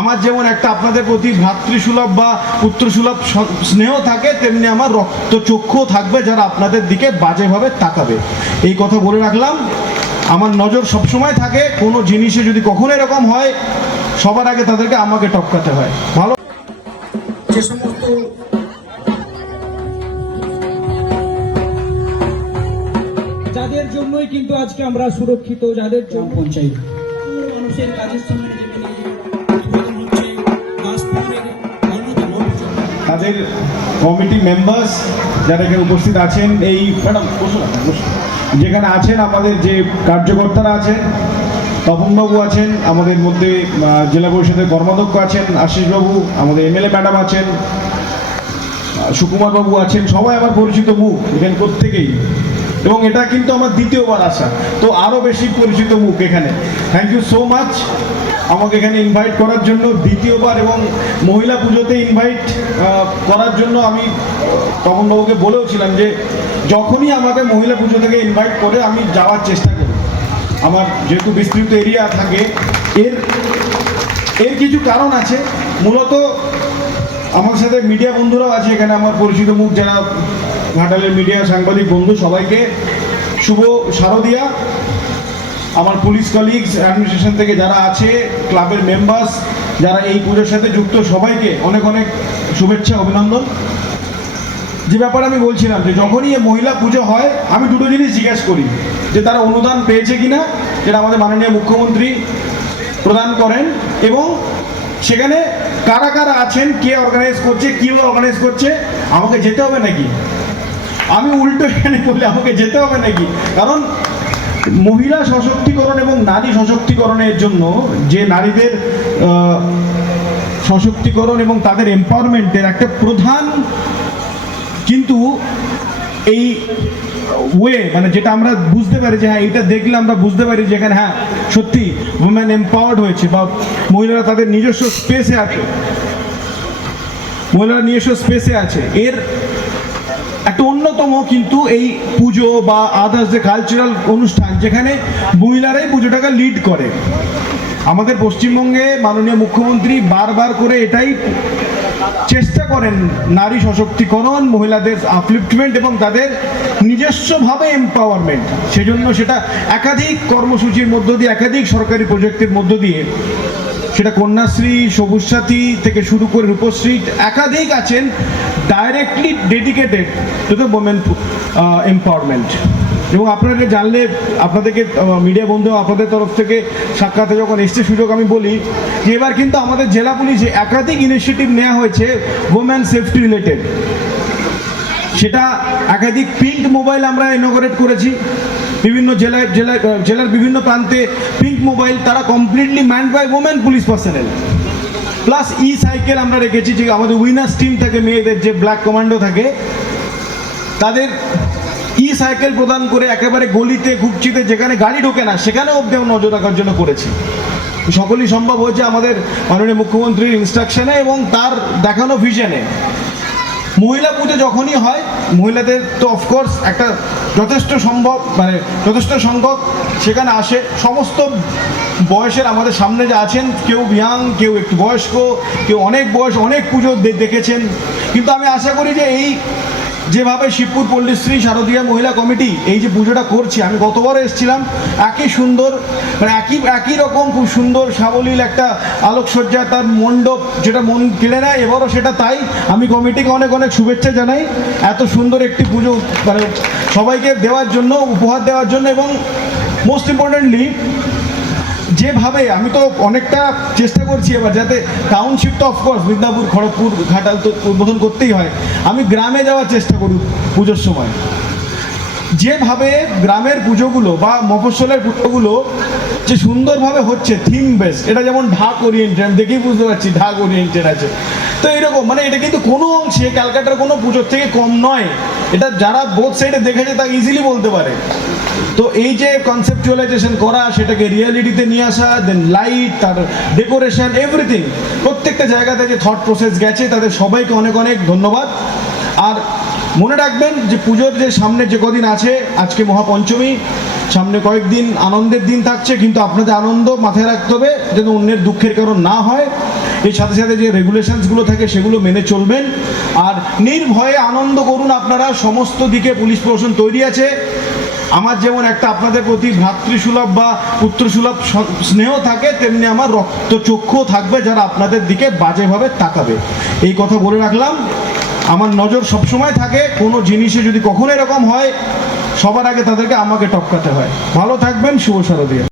আমার যেমন একটা আপনাদের প্রতি ভ্রাতৃসুলভ বা পুত্রসুলভ স্নেহ থাকে তেমনি আমার রক্তচক্ষুও থাকবে যারা আপনাদের দিকে বাজেভাবে তাকাবে। এই কথা বলে রাখলাম। আমার নজর সবসময় থাকে কোনো জিনিসে যদি কখনো এরকম হয় সবার আগে তাদেরকে আমাকে টপকাতে হয়। ভালো যে সমস্ত যাদের জন্যই কিন্তু আজকে আমরা সুরক্ষিত যাদের জন্য পঞ্চায়েত। মানুষের কাজের সঙ্গে তাদের কমিটি মেম্বার্স যারা এখানে উপস্থিত আছেন এই ম্যাডাম। যেখানে আছেন আমাদের যে কার্যকর্তারা আছেন তপনবাবু আছেন আমাদের মধ্যে জেলা পরিষদের কর্মাধ্যক্ষ আছেন আশিসবাবু আমাদের এমএলএ ম্যাডাম আছেন সুকুমারবাবু আছেন সবাই আমার পরিচিত মুখ এখানে প্রত্যেকেই। এবং এটা কিন্তু আমার দ্বিতীয়বার আসা তো আরও বেশি পরিচিত মুখ এখানে। থ্যাংক ইউ সো মাচ আমাকে এখানে ইনভাইট করার জন্য দ্বিতীয়বার এবং মহিলা পুজোতে ইনভাইট করার জন্য আমি তপনবাবুকে বলেওছিলাম যে যখনই আমাকে মহিলা পুজো থেকে ইনভাইট করে আমি যাওয়ার চেষ্টা করি। আমার যেহেতু বিস্তৃত এরিয়া থাকে, এর এর কিছু কারণ আছে। মূলত আমার সাথে মিডিয়া বন্ধুরাও আছে, এখানে আমার পরিচিত মুখ যারা ঘাটালের মিডিয়া সাংবাদিক বন্ধু সবাইকে শুভ শারদিয়া। আমার পুলিশ কলিগস অ্যাডমিনিস্ট্রেশন থেকে যারা আছে, ক্লাবের মেম্বার্স যারা এই পুজোর সাথে যুক্ত, সবাইকে অনেক অনেক শুভেচ্ছা, অভিনন্দন। যে ব্যাপারে আমি বলছিলাম যে, যখনই মহিলা পুজো হয়, আমি দুটো জিনিস জিজ্ঞেস করি, যে তারা অনুদান পেয়েছে কিনা, যেটা আমাদের মাননীয় মুখ্যমন্ত্রী প্রদান করেন, এবং সেখানে কারা কারা আছেন, কে অর্গানাইজ করছে কীভাবে অর্গানাইজ করছে, আমাকে যেতে হবে নাকি? আমি উল্টো এখানে বললে আমাকে যেতে হবে নাকি? কারণ মহিলা সশক্তিকরণ এবং নারী সশক্তিকরণের জন্য যে নারীদের সশক্তিকরণ এবং তাদের এম্পাওয়ারমেন্টের একটা প্রধান কিন্তু এই ওয়ে মানে যেটা আমরা বুঝতে পারি যে হ্যাঁ এটা দেখলে আমরা বুঝতে পারি যে এখানে হ্যাঁ সত্যি উমেন এম্পাওয়ার্ড হয়েছে বা মহিলারা তাদের নিজস্ব স্পেসে আছে। মহিলারা নিজস্ব স্পেসে আছে। এর একটা অন্যতম কিন্তু এই পুজো বা আদার্স যে কালচারাল অনুষ্ঠান, যেখানে মহিলারাই পুজোটাকে লিড করে। আমাদের পশ্চিমবঙ্গে মাননীয় মুখ্যমন্ত্রী বারবার করে এটাই চেষ্টা করেন নারী সশক্তিকরণ, মহিলাদের আপলিফটমেন্ট এবং তাদের নিজস্বভাবে এম্পাওয়ারমেন্ট সেজন্য সেটা একাধিক কর্মসূচির মধ্য দিয়ে, একাধিক সরকারি প্রজেক্টের মধ্য দিয়ে সেটা কন্যাশ্রী, সবুজ সাথী থেকে শুরু করে রূপশ্রী একাধিক আছেন। Directly dedicated to the women empowerment এবং আপনারা জানলে আপনাদেরকে মিডিয়া বন্ধু আপনাদের তরফ থেকে সাক্ষাতে যখন এসছে সুযোগ আমি বলি যে এবার কিন্তু আমাদের জেলা পুলিশে একাধিক ইনিশিয়েটিভ নেওয়া হয়েছে ওমেন সেফটি রিলেটেড সেটা একাধিক পিঙ্ক মোবাইল আমরা ইনোগ্রেট করেছি। বিভিন্ন জেলায় জেলায়, জেলার বিভিন্ন প্রান্তে পিঙ্ক মোবাইল তারা completely manned by women police personnel plus e cycle আমরা রেখেছি যে আমাদের উইনার্স টিম থাকে, মেয়েদের যে ব্ল্যাক কমান্ডো থাকে, তাদের ই সাইকেল প্রদান করে একেবারে গলিতে, ঘুপচিতে, যেখানে গাড়ি ঢোকে না সেখানেও অব্দি আমরা নজর রাখার জন্য করেছি। সকলেই সম্ভব হয়েছে আমাদের মাননীয় মুখ্যমন্ত্রীর ইনস্ট্রাকশনে এবং তার দেখানো ভিশনে মহিলা পুজো যখনই হয়, মহিলাদের তো অফকোর্স একটা যথেষ্ট সম্ভব মানে যথেষ্ট সংখ্যক সেখানে আসে, সমস্ত বয়সের আমাদের সামনে যে আছেন, কেউ ইয়াং কেউ একটু বয়স্ক, কেউ অনেক বয়স, অনেক পুজো দেখেছেন। কিন্তু আমি আশা করি যে এই যেভাবে শিবপুর পল্লীশ্রী শারদীয়া মহিলা কমিটি এই যে পুজোটা করছে, আমি গতবারও এসেছিলাম, একই সুন্দর মানে একই একই রকম খুব সুন্দর সাবলীল একটা আলোকসজ্জা তার মণ্ডপ, যেটা মন কেড়ে নেয়, এবারও সেটা তাই। আমি কমিটিকে অনেক অনেক শুভেচ্ছা জানাই। এত সুন্দর একটি পুজো মানে সবাইকে দেওয়ার জন্য, উপহার দেওয়ার জন্য এবং মোস্ট ইম্পর্টেন্টলি যেভাবে আমি তো অনেকটা চেষ্টা করছি এবার যাতে টাউনশিপ তো অফকোর্স মিদনাপুর, খড়গপুর, ঘাটাল তো উদ্বোধন করতেই হয়। আমি গ্রামে যাওয়ার চেষ্টা করি পুজোর সময়। যেভাবে গ্রামের পুজোগুলো বা মফস্বলের পুজোগুলো যে সুন্দরভাবে হচ্ছে থিম বেস এটা যেমন ঢাক ওরিয়েন্টেড আমি দেখেই বুঝতে পারছি ঢাক ওরিয়েন্টেড আছে। তো এরকম মানে এটা কিন্তু কোনো অংশে ক্যালকাটার কোনো পুজোর থেকে কম নয়। এটা যারা বোথ সাইডে দেখেছে তা ইজিলি বলতে পারে। তো এই যে কনসেপচুয়ালাইজেশন করা, সেটাকে রিয়ালিটিতে নিয়ে আসা দেন লাইট তার ডেকোরেশন এভরিথিং প্রত্যেকটা জায়গাতে যে থট প্রসেস গেছে, তাদের সবাইকে অনেক অনেক ধন্যবাদ। আর মনে রাখবেন যে পুজোর যে সামনে যে কদিন আছে, আজকে মহাপঞ্চমী, সামনে কয়েকদিন আনন্দের দিন থাকছে, কিন্তু আপনাদের আনন্দ মাথায় রাখতে হবে, যেন অন্যের দুঃখের কারণ না হয়। এর সাথে সাথে যে রেগুলেশনসগুলো থাকে সেগুলো মেনে চলবেন। আর নির্ভয়ে আনন্দ করুন আপনারা, সমস্ত দিকে পুলিশ প্রশাসন তৈরি আছে। আমার যেমন একটা আপনাদের প্রতি ভ্রাতৃসুলভ বা পুত্রসুলভ স্নেহ থাকে, তেমনি আমার রক্তচক্ষুও থাকবে যারা আপনাদের দিকে বাজেভাবে তাকাবে। এই কথা বলে রাখলাম। আমার নজর সবসময় থাকে, কোনো জিনিসে যদি কখনো এরকম হয়, সবার আগে তাদেরকে আমাকে টপকাতে হয়। ভালো থাকবেন, শুভ শারদীয়